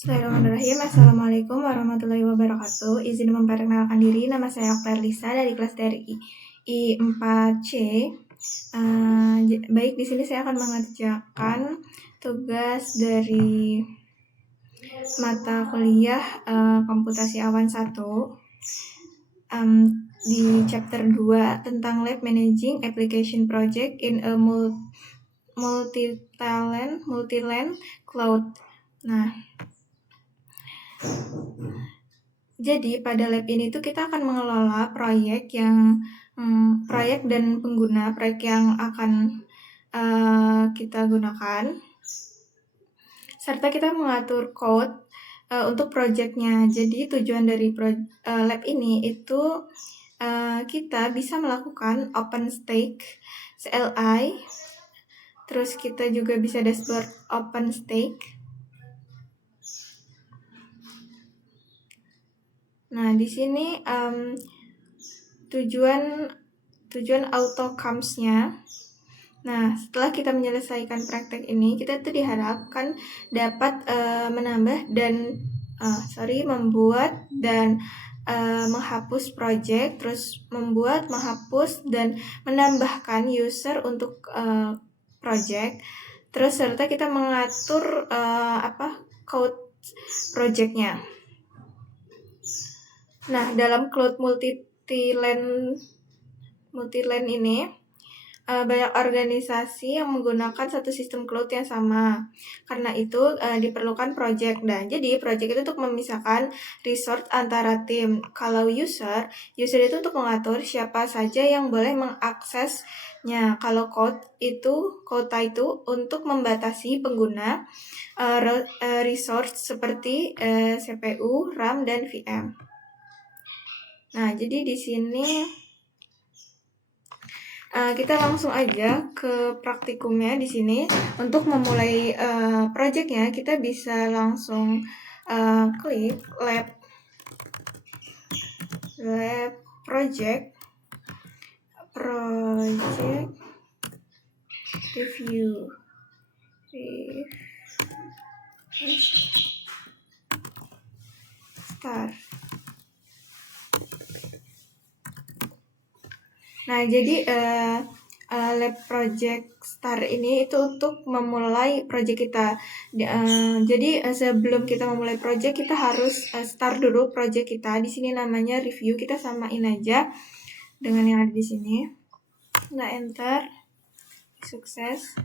Bismillahirrahmanirrahim. Assalamualaikum warahmatullahi wabarakatuh. Izin memperkenalkan diri, nama saya Oktar Lisa dari kelas DRI I4C. Baik, di sini saya akan mengerjakan tugas dari mata kuliah Komputasi Awan 1 di chapter 2 tentang Lab Managing Application Project in a Multi-Land Cloud. Nah, jadi pada lab ini tuh kita akan mengelola proyek dan pengguna proyek yang akan kita gunakan, serta kita mengatur code untuk proyeknya. Jadi tujuan dari lab ini itu kita bisa melakukan OpenStack CLI, terus kita juga bisa dashboard OpenStack. Nah, di sini tujuan outcomes-nya. Nah, setelah kita menyelesaikan praktek ini, kita tuh diharapkan dapat membuat dan menghapus project, terus membuat, menghapus dan menambahkan user untuk project, terus serta kita mengatur code projectnya. Nah, dalam cloud multi-land ini banyak organisasi yang menggunakan satu sistem cloud yang sama. Karena itu diperlukan project. Nah, jadi project itu untuk memisahkan resource antara tim. Kalau user itu untuk mengatur siapa saja yang boleh mengaksesnya. Kalau kota itu untuk membatasi pengguna resource seperti CPU, RAM, dan VM. Nah, jadi di sini kita langsung aja ke praktikumnya di sini. Untuk memulai projectnya, kita bisa langsung klik lab project review. Start. Nah, jadi lab project start ini itu untuk memulai project kita. Jadi sebelum kita memulai project, kita harus start dulu project kita. Di sini namanya review. Kita samain aja dengan yang ada di sini. Nah, enter. Sukses.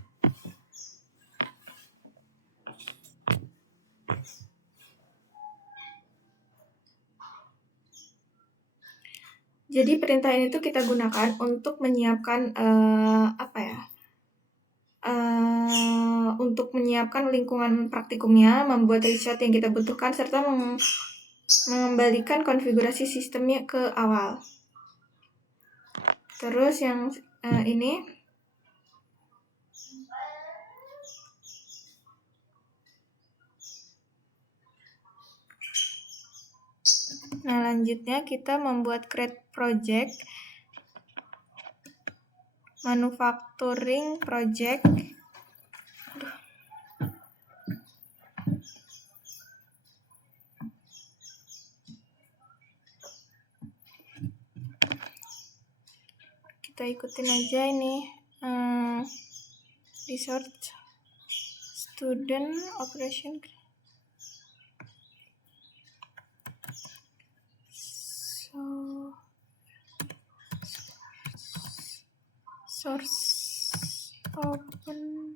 Jadi perintah ini tuh kita gunakan untuk menyiapkan untuk menyiapkan lingkungan praktikumnya, membuat riset yang kita butuhkan, serta mengembalikan konfigurasi sistemnya ke awal. Terus yang ini, nah lanjutnya kita membuat create project, manufacturing project, kita ikutin aja ini research student operation. Source operator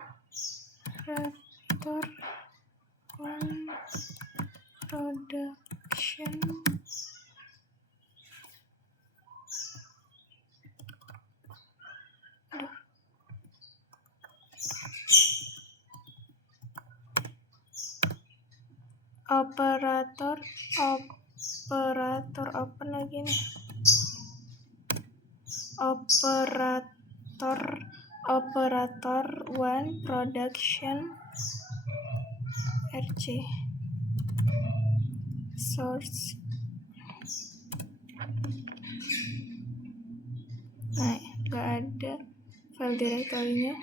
one production operator open lagi nih. Operator one production RC source. Nah, nggak ada file directory-nya.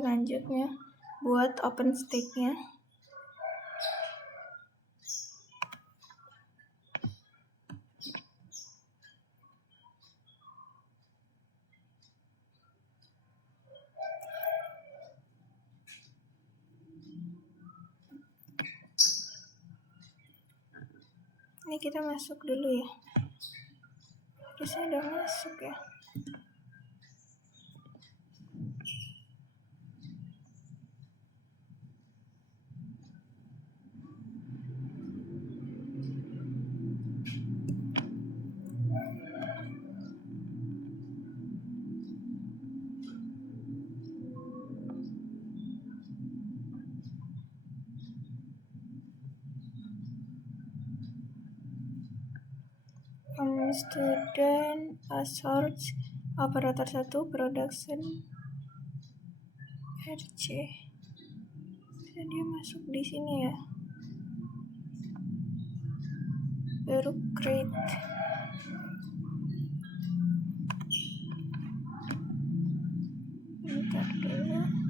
Selanjutnya buat OpenStack-nya. Ini kita masuk dulu ya. Harusnya udah masuk ya. Student source operator 1 production RC. Dan dia masuk di sini ya. Baru create. Bentar dulu.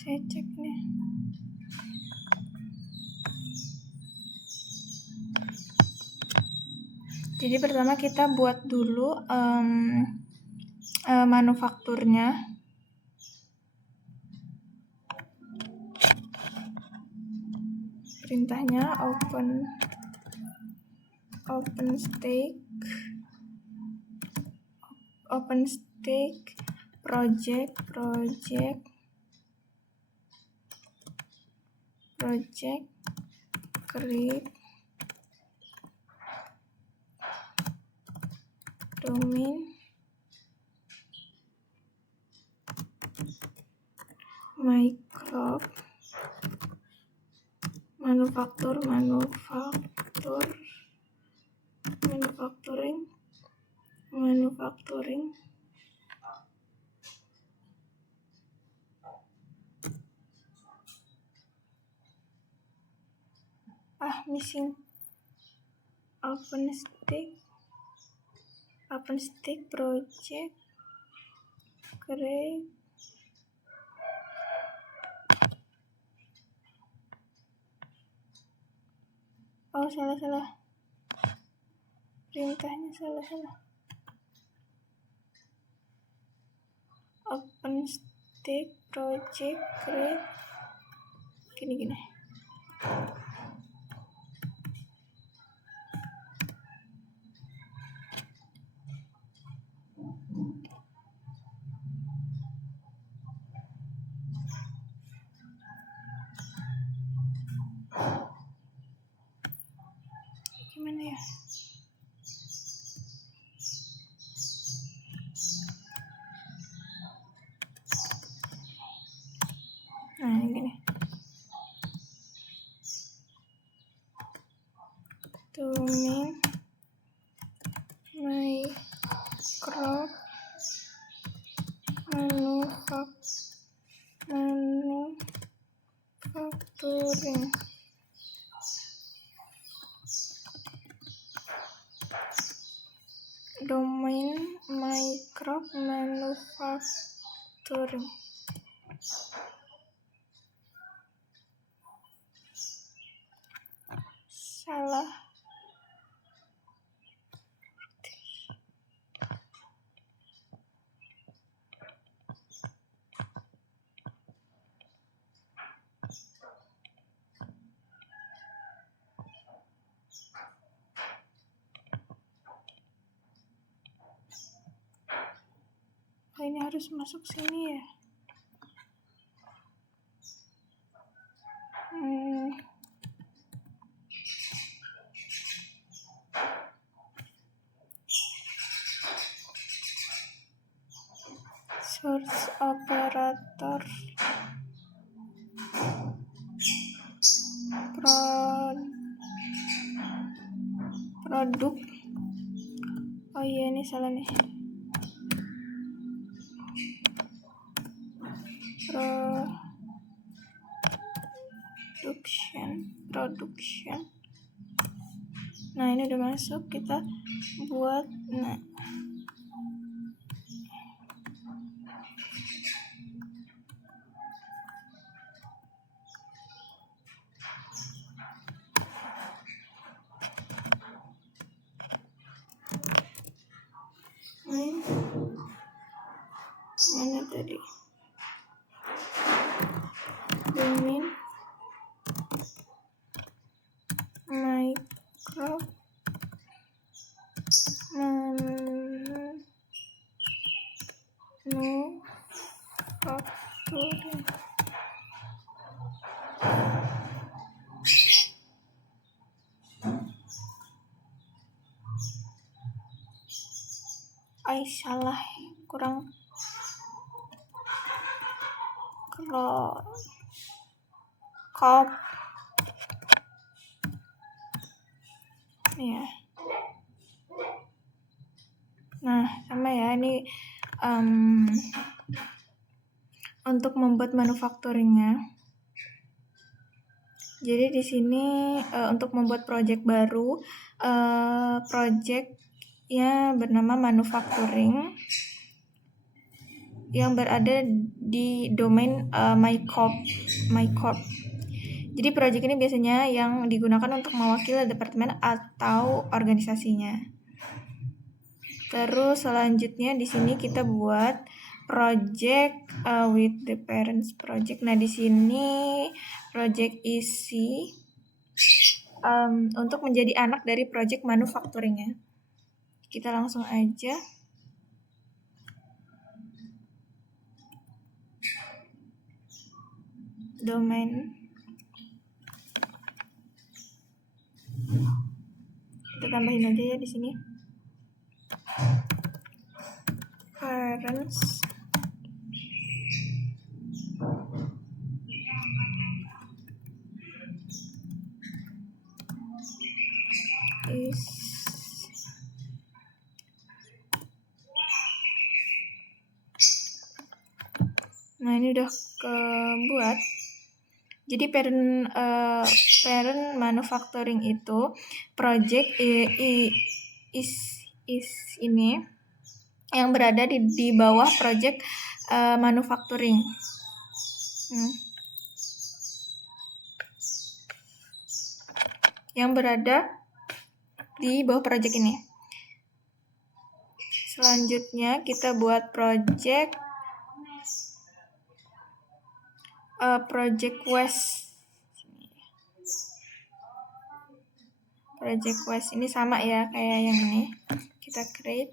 Saya cek nih. Jadi pertama kita buat dulu manufakturnya. Perintahnya OpenStack project create domain microp manufacturing missing OpenStack project create salah perintahnya salah. OpenStack project create gini. Gimana ya? Nah, ini gini. Domain microp manufacturing. Domain microp manufacturing. Salah. Ini harus masuk sini ya. Source operator produk. Oh iya, ini salah nih. Production. Nah, ini udah masuk, kita buat. Nah, mana tadi? Domain micro manufacturing. Salah, kurang kop ya. Nah, sama ya, ini untuk membuat manufacturingnya. Jadi di sini untuk membuat project baru, projectnya bernama manufacturing yang berada di domain mycorp. Jadi project ini biasanya yang digunakan untuk mewakili departemen atau organisasinya. Terus selanjutnya di sini kita buat project with the parents project. Nah, di sini project isi untuk menjadi anak dari project manufacturingnya. Kita langsung aja. Domain. Kita tambahin aja ya di sini. Parents is nah, ini udah kebuat. Jadi parent manufacturing itu project is ini yang berada di bawah project manufacturing. Yang berada di bawah project ini. Selanjutnya kita buat project West. Project West ini sama ya kayak yang ini. Kita create.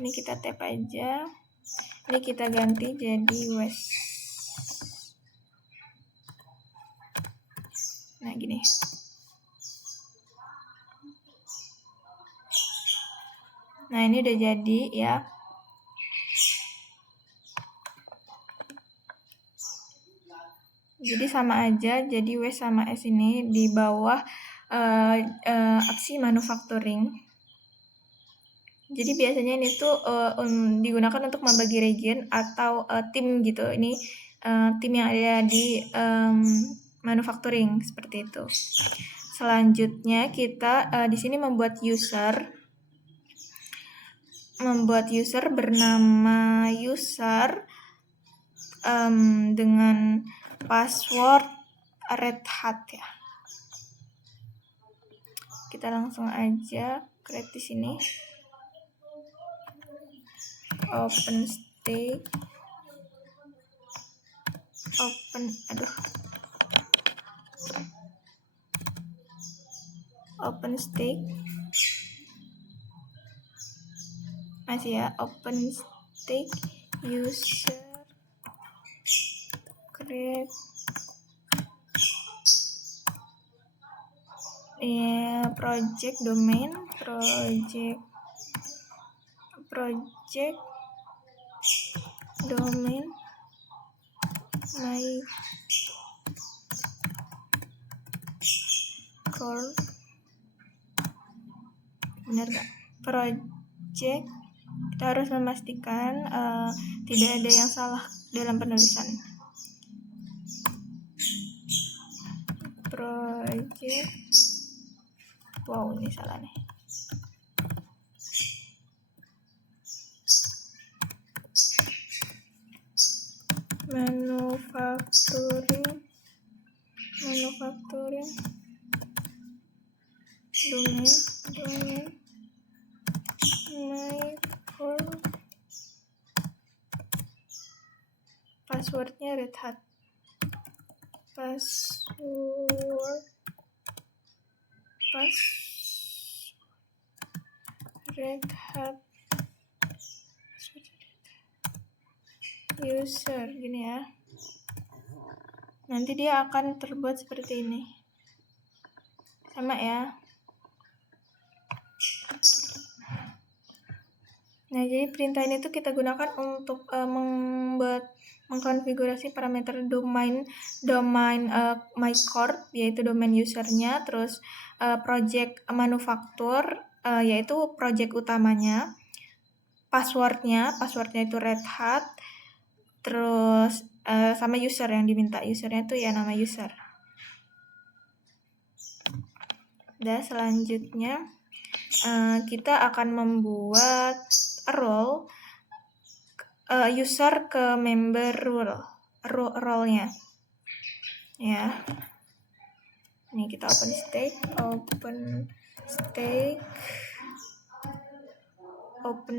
Ini kita tap aja. Ini kita ganti jadi West. Nah, gini. Nah, ini udah jadi ya. Jadi sama aja, jadi W sama S ini di bawah aksi manufacturing. Jadi biasanya ini tuh digunakan untuk membagi region atau tim gitu. Ini tim yang ada di manufacturing seperti itu. Selanjutnya kita di sini membuat user bernama user dengan password Red Hat ya. Kita langsung aja create di sini. OpenStack masih ya, OpenStack user create project domain domain benar gak? Project, kita harus memastikan tidak ada yang salah dalam penulisan. Project, wow ini salah nih. Manufacturing domain Mycore, passwordnya Red Hat, Red Hat user, gini ya. Nanti dia akan terbuat seperti ini, sama ya. Nah, jadi perintah ini tuh kita gunakan untuk mengkonfigurasi parameter domain Mycore, yaitu domain usernya, terus project manufaktur, yaitu project utamanya, passwordnya itu Red Hat, terus sama user yang diminta, usernya tuh ya nama user. Dan selanjutnya kita akan membuat role user ke member role-nya ya. Ini kita open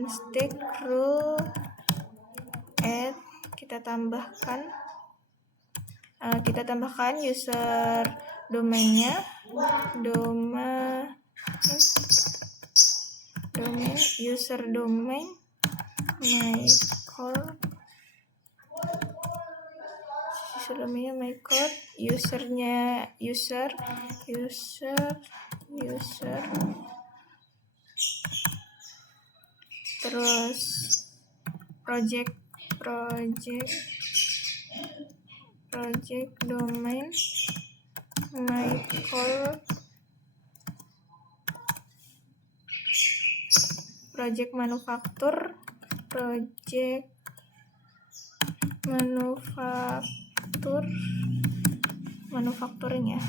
stake rule add, kita tambahkan user domainnya, user domain Mycore, usernya user, terus project domain Mycore, project manufacturing ya.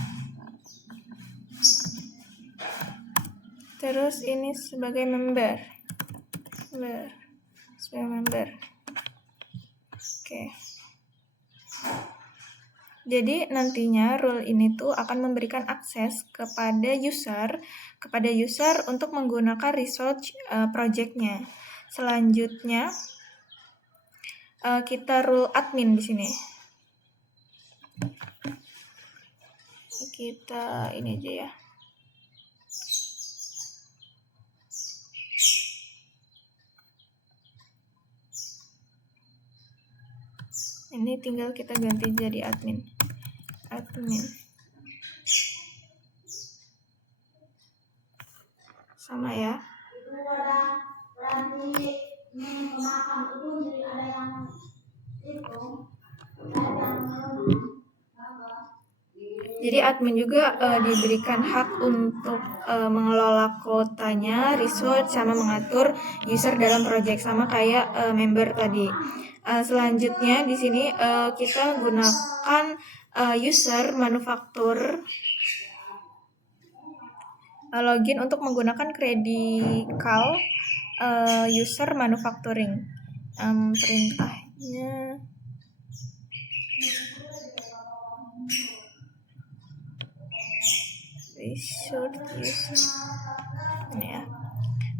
Terus ini sebagai member. Oke. Jadi nantinya rule ini tuh akan memberikan akses kepada user untuk menggunakan resource project-nya. Selanjutnya kita rule admin di sini. Kita ini aja ya. Ini tinggal kita ganti jadi admin. Sama ya. Jadi admin juga diberikan hak untuk mengelola kuotanya, resource, sama mengatur user dalam project, sama kayak member tadi. Selanjutnya di sini kita gunakan user manufaktur login untuk menggunakan critical user manufacturing. Perintahnya resource user, ini ya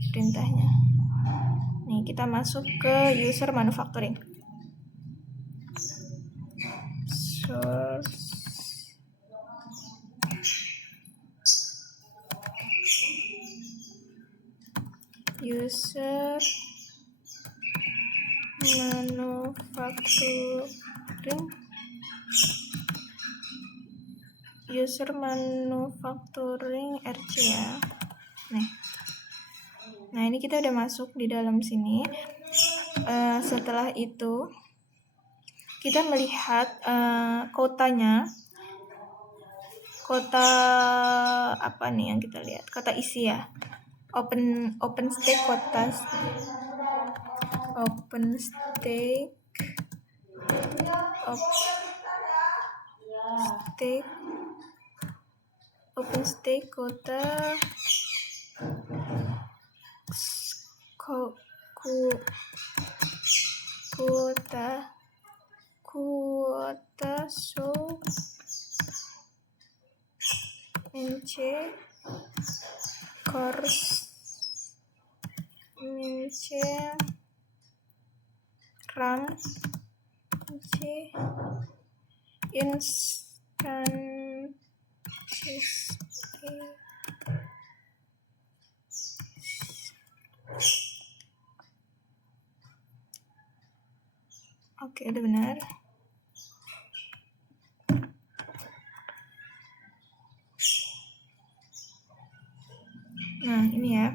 perintahnya. Nih kita masuk ke user manufacturing. Source user manufacturing RC ya. Nah ini kita udah masuk di dalam sini. Setelah itu kita melihat kuotanya kota apa nih yang kita lihat? Kota isi ya. OpenStack kota kuota so mince ram instances. Oke, udah benar. Nah, ini ya.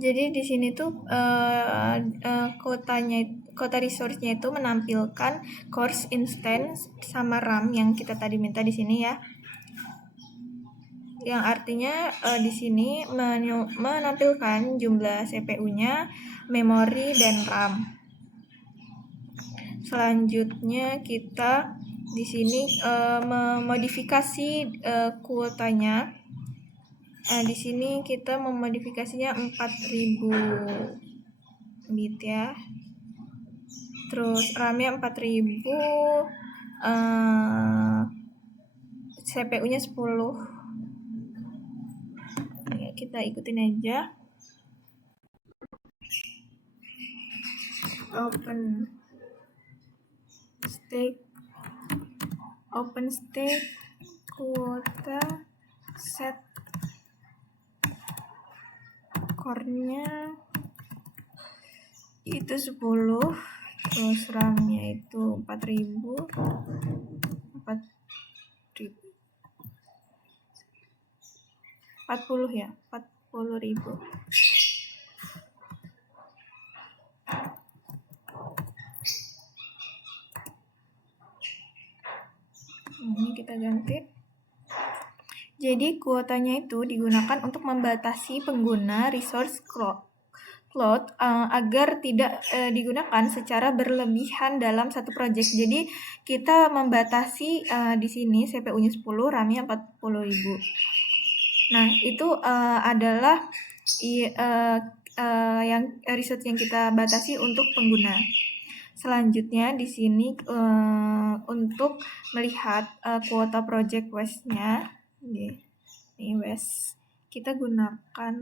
Jadi di sini tuh kota resource-nya itu menampilkan course instance sama RAM yang kita tadi minta di sini ya. Yang artinya di sini menampilkan jumlah CPU-nya, memori dan RAM. Selanjutnya kita di sini memodifikasi kuotanya. Di sini kita memodifikasinya 4000 bit ya. Terus RAM-nya 4000, CPU-nya 10. Ya, kita ikutin aja. OpenStack kuota set core-nya itu 10, terus RAM-nya itu 4000 ya, 40.000. Ini kita ganti. Jadi kuotanya itu digunakan untuk membatasi pengguna resource cloud agar tidak digunakan secara berlebihan dalam satu project. Jadi kita membatasi di sini CPU-nya 10, RAM-nya 40.000. Nah, itu adalah yang resource yang kita batasi untuk pengguna. Selanjutnya di sini untuk melihat kuota project waste-nya, ini waste, kita gunakan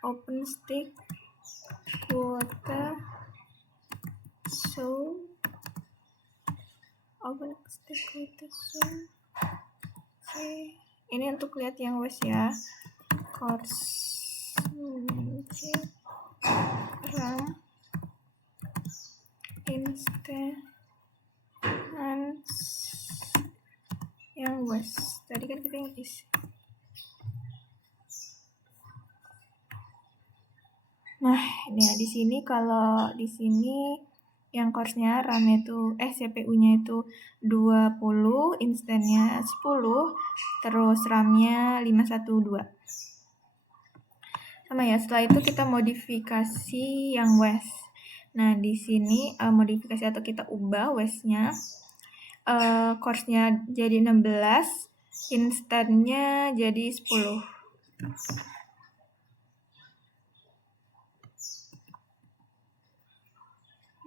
OpenStack kuota so ini untuk lihat yang waste ya. Course RAM instance yang waste. Tadi kan kita yang isi. Nah, ini ya di sini, kalau di sini yang course-nya RAM-nya itu CPU-nya itu 20, instannya 10, terus RAM-nya 512. Sama ya, setelah itu kita modifikasi yang waste. Nah, di sini modifikasi atau kita ubah waste-nya. Course-nya jadi 16, instannya jadi 10.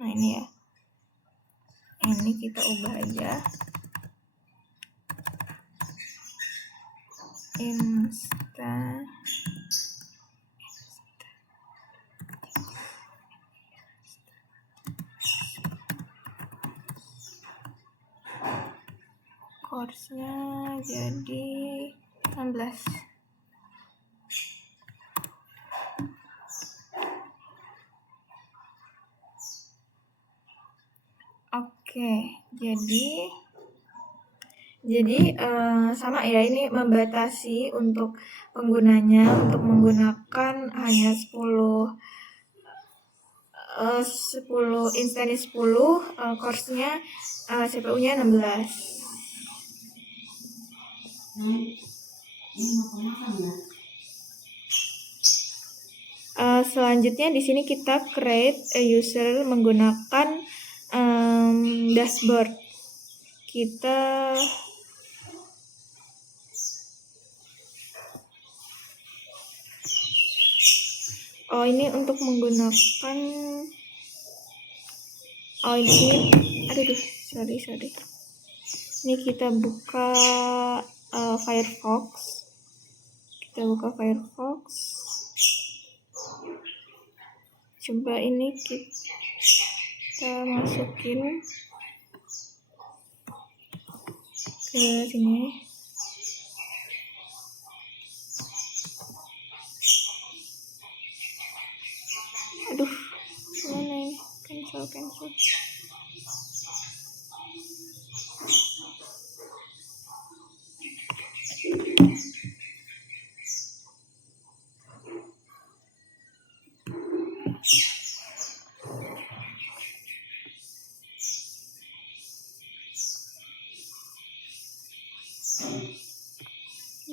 Nah, ini ya. Ini kita ubah aja. Course-nya jadi 16. Oke, jadi Jadi sama ya, ini membatasi untuk penggunanya untuk menggunakan hanya 10 Instani 10, course-nya CPU-nya 16. Selanjutnya di sini kita create a user menggunakan dashboard. Kita ini untuk menggunakan di sini sorry. Ini kita buka Firefox. Coba ini kita masukin ke sini. Mana ini? Cancel.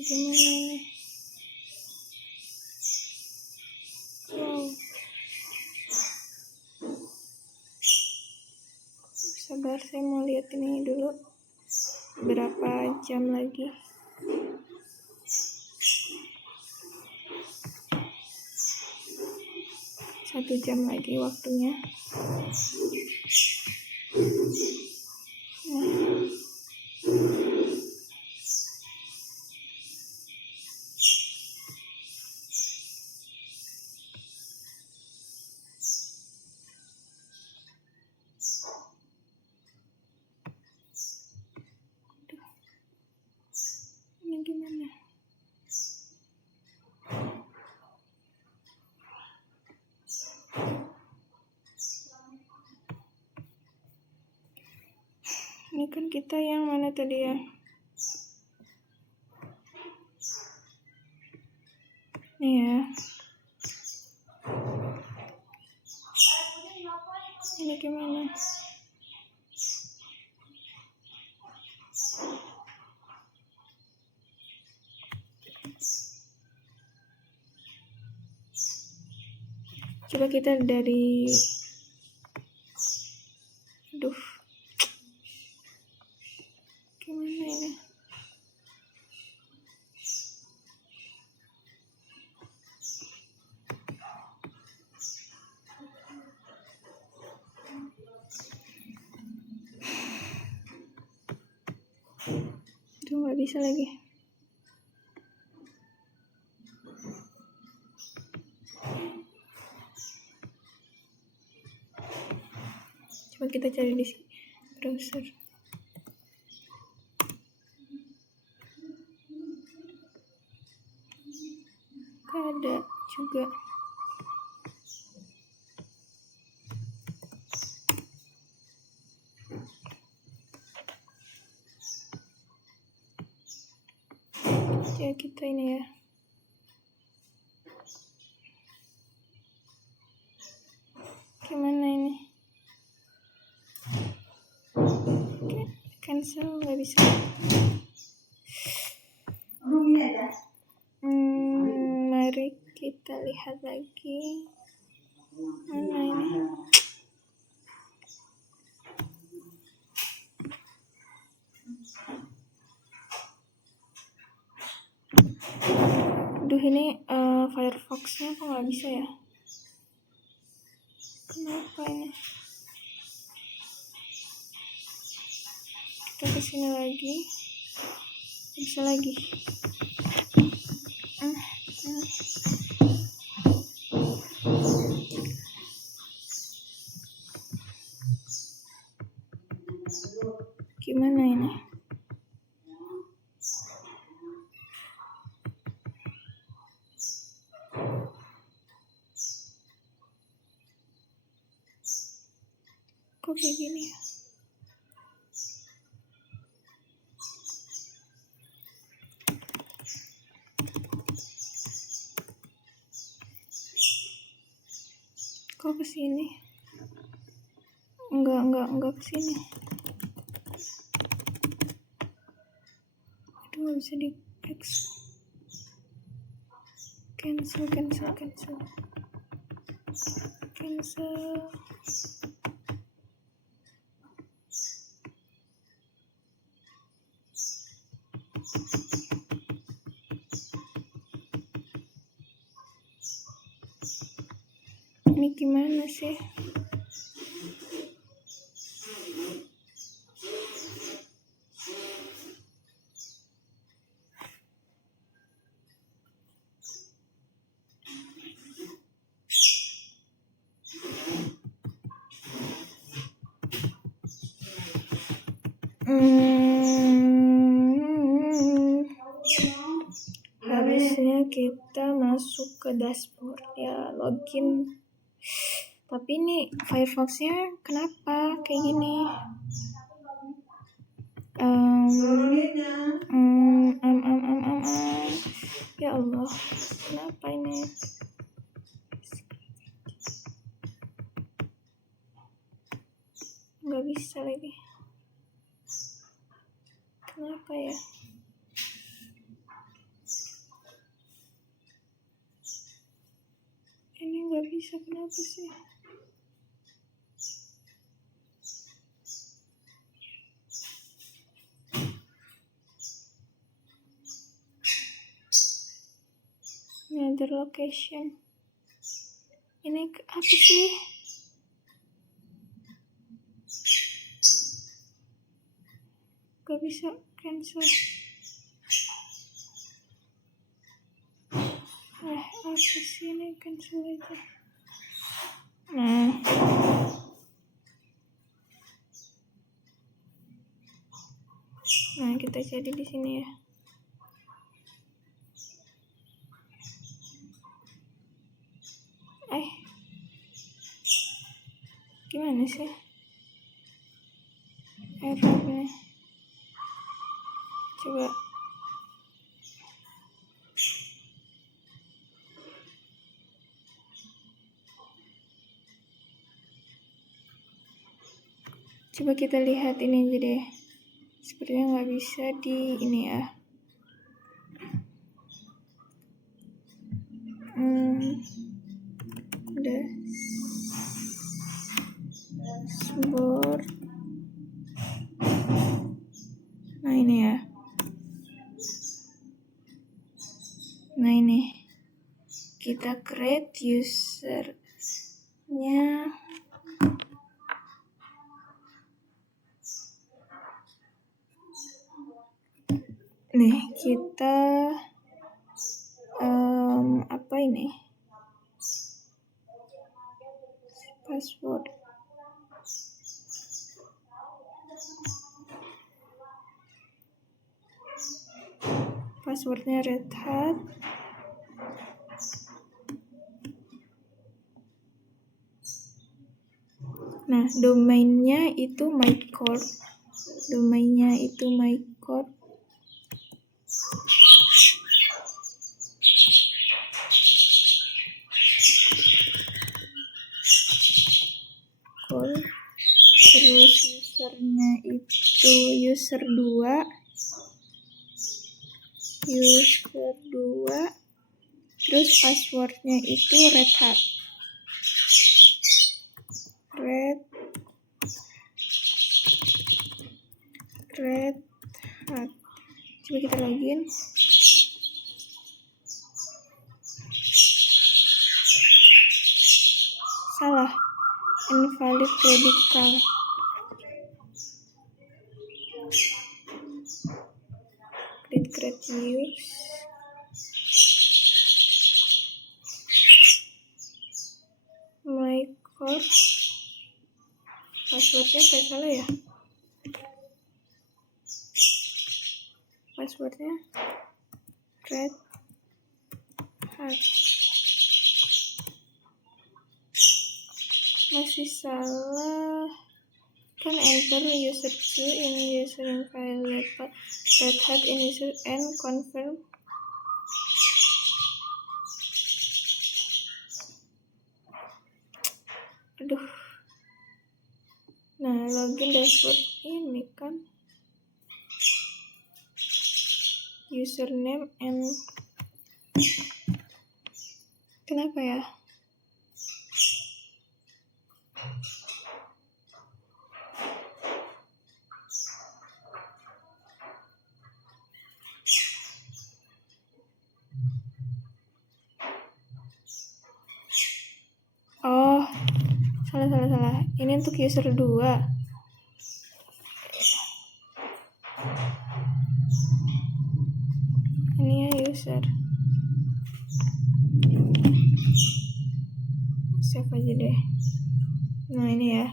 Gimana ini? Sabar, saya mau lihat ini dulu berapa jam lagi. 1 jam lagi waktunya. Ini gimana? Ini kan kita yang mana tadi ya? Nih ya. Ini gimana? Coba kita dari gimana ini? Nggak bisa lagi. Coba kita cari di browser. Ada juga. Ya kita ini ya. Gimana ini? Cancel, nggak bisa. Mari kita lihat lagi. Mana ini? Ini Firefox-nya kok nggak bisa ya? Kenapa ini? Kita kesini lagi. Bisa lagi. Gimana ini? Kok kayak gini ya? Kok kesini? Enggak kesini. Aduh, gak bisa di X. Cancel. Ini gimana sih? Harusnya kita masuk ke dashboard ya, login. Tapi ini Firefox-nya kenapa kayak gini? Ya Allah, kenapa ini? Nggak bisa lagi. Kenapa ya? Ini nggak bisa, kenapa sih? Another location. Ini apa sih? Gak bisa cancel. Apa sih ini, cancel aja. Nah, kita jadi di sini ya. Gimana sih errornya? Coba. Coba kita lihat ini aja deh. Sepertinya nggak bisa di ini ya. Dashboard. Nah ini ya. Nah ini. Kita create usernya. Nih kita apa ini? Password. Passwordnya Red Hat. Nah, domainnya itu mycore. Terus usernya itu user 2. Terus passwordnya itu Red Hat. Coba kita login. Salah. Invalid credit card. Create use. mycore. Passwordnya apa salah ya? Passwordnya Red Hat. Masih salah. Can enter user 2 in user invalid Red Hat in user and confirm. Nah, login dashboard ini kan username and kenapa ya? Oh, salah. Ini untuk user 2. Ini ya user. Save aja deh. Nah, ini ya.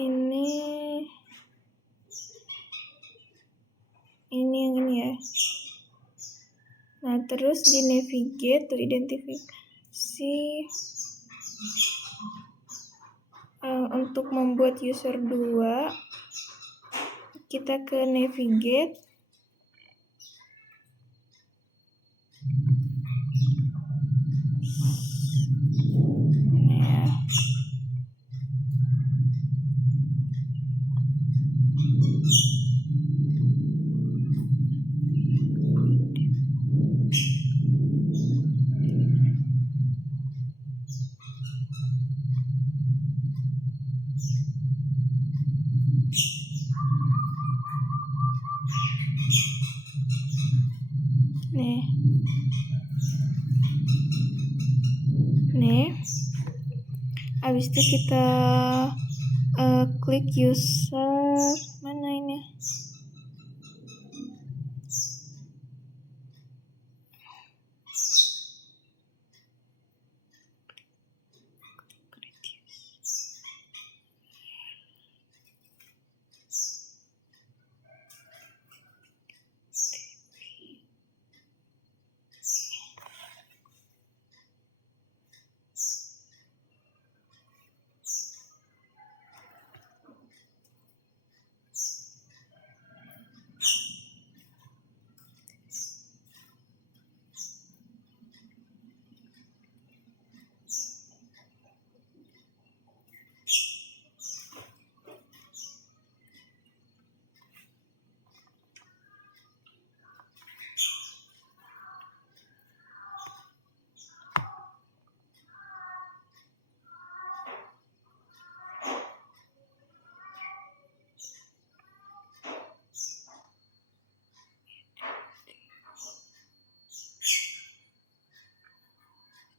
Ini yang ini ya. Nah, terus di navigate to identifikasi untuk membuat user 2 kita ke navigate. Nah, nih. Habis itu kita klik user mana ini?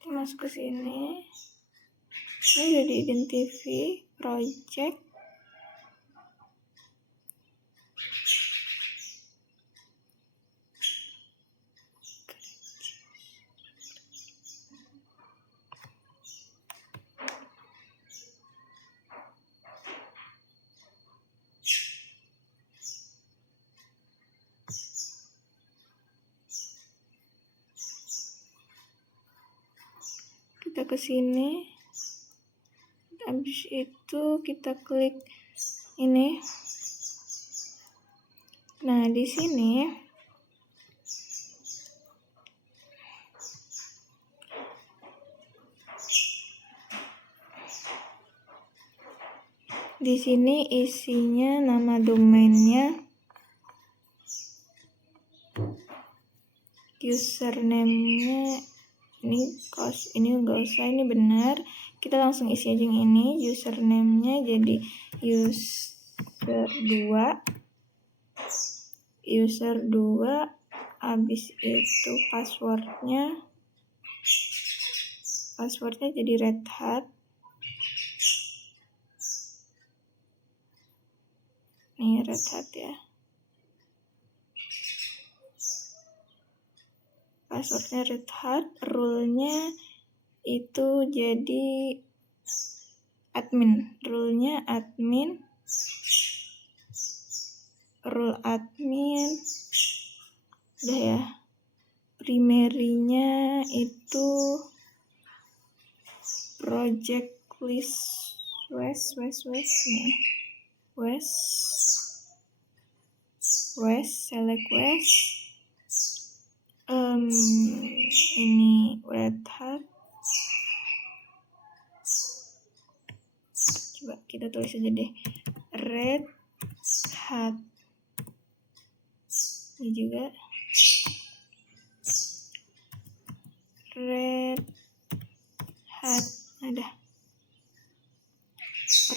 Masuk ke sini. Ini udah di identify project. Kita ke sini. Habis itu kita klik ini. Nah, di sini isinya nama domainnya, username-nya ini enggak usah, ini benar. Kita langsung isi aja yang ini. Username-nya jadi user 2 habis itu passwordnya jadi Red Hat. Nih Red Hat ya. Passwordnya Red Hat, rule-nya itu jadi admin. Rule-nya admin. Rule admin. Udah ya. Primary-nya itu project list nih. Select ini Red Hat. Coba kita tulis aja deh, Red Hat. Ini juga Red Hat. Ada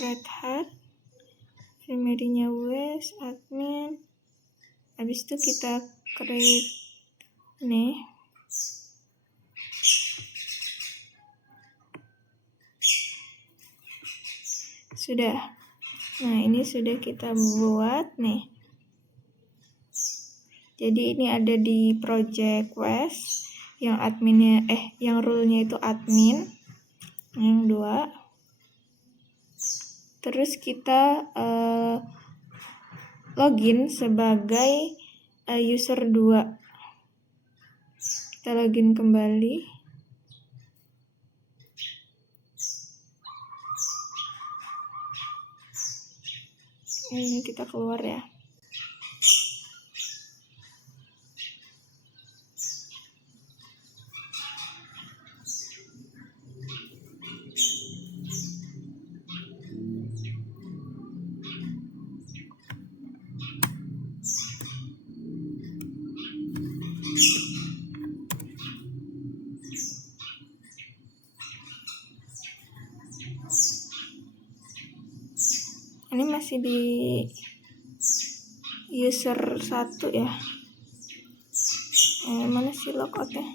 Red Hat, primary-nya Wes, admin. Habis itu kita create nih. Sudah. Nah, ini sudah kita buat nih. Jadi ini ada di project Wes yang adminnya yang role-nya itu admin. Yang 2. Terus kita login sebagai user 2. Kita login kembali. Ini kita keluar ya. Ini masih di user 1 ya. Mana sih logoutnya?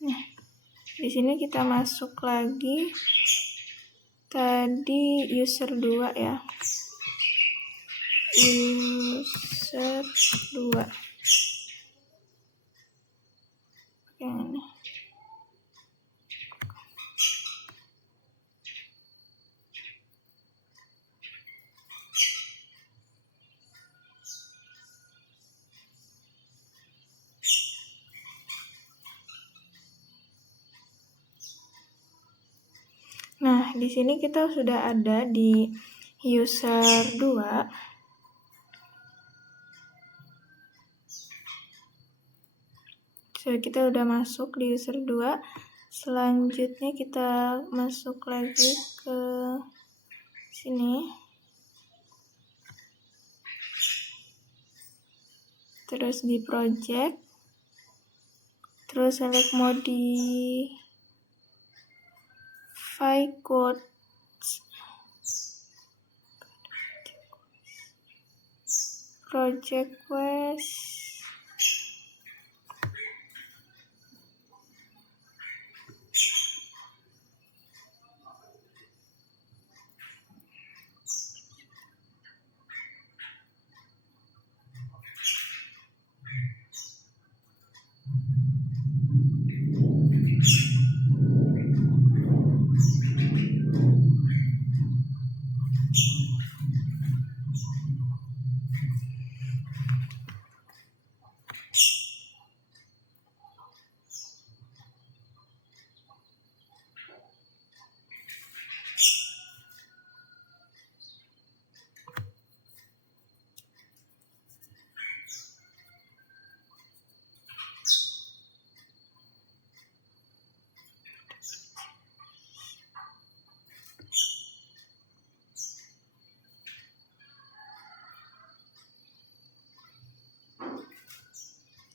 Nah, di sini kita masuk lagi tadi user 2 ya. User 2. Yang ini. Nah, di sini kita sudah ada di user 2. So, kita udah masuk di user 2. Selanjutnya kita masuk lagi ke sini. Terus di project. Terus select modify code. Project Wes.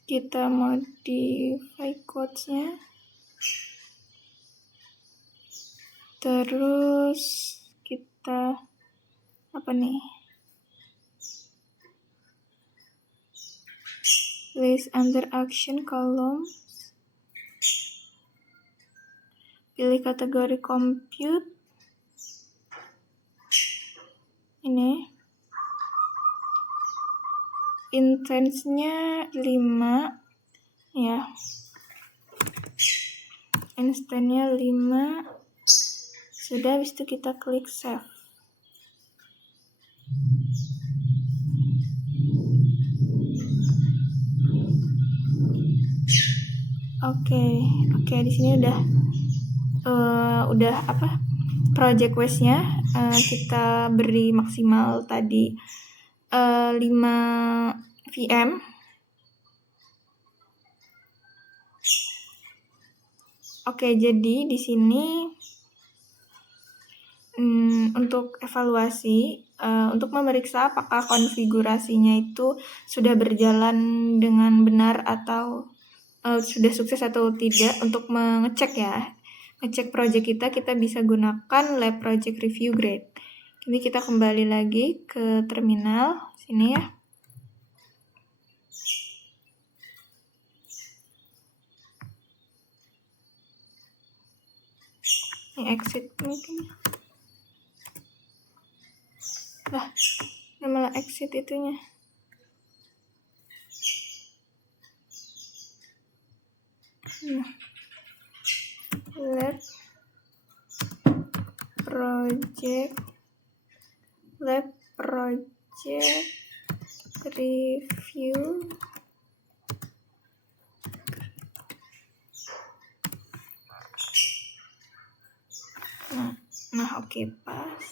Kita modify codesnya. Terus kita apa nih? List under action column. pilih kategori compute. Ini instance-nya 5 ya. Instance-nya 5. Sudah, habis itu kita klik save. Oke, di sini udah project waste-nya kita beri maksimal tadi 5 VM. Oke, jadi di sini untuk evaluasi, untuk memeriksa apakah konfigurasinya itu sudah berjalan dengan benar atau sudah sukses atau tidak. Untuk mengecek ngecek project kita bisa gunakan Lab Project Review Grade. Ini kita kembali lagi ke terminal sini ya. Ini exit mungkin. Lah, ini malah exit itunya. Lab project review. Nah, oke, pas.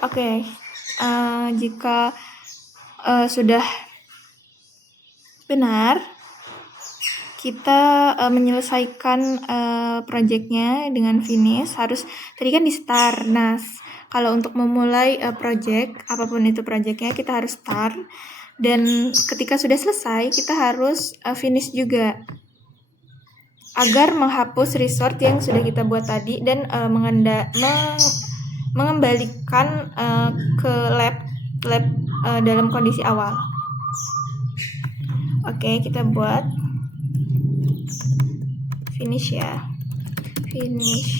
Oke, jika sudah benar, kita menyelesaikan projectnya dengan finish. Tadi kan di start. Nah, kalau untuk memulai project, apapun itu projectnya, kita harus start. Dan ketika sudah selesai, kita harus finish juga, agar menghapus resort yang sudah kita buat tadi dan mengembalikan ke lab dalam kondisi awal. Oke, kita buat finish ya. Finish.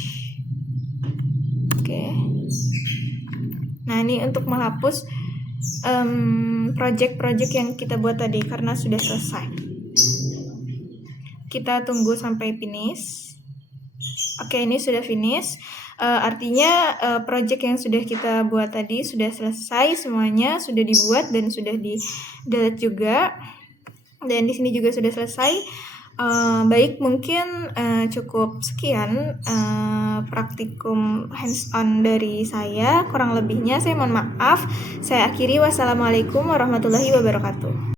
Oke. Nah, ini untuk menghapus project-project yang kita buat tadi karena sudah selesai. Kita tunggu sampai finish. Oke, ini sudah finish. Artinya project yang sudah kita buat tadi sudah selesai semuanya, sudah dibuat dan sudah di-delete juga. Dan di sini juga sudah selesai. Baik, mungkin cukup sekian praktikum hands-on dari saya. Kurang lebihnya saya mohon maaf. Saya akhiri. Wassalamualaikum warahmatullahi wabarakatuh.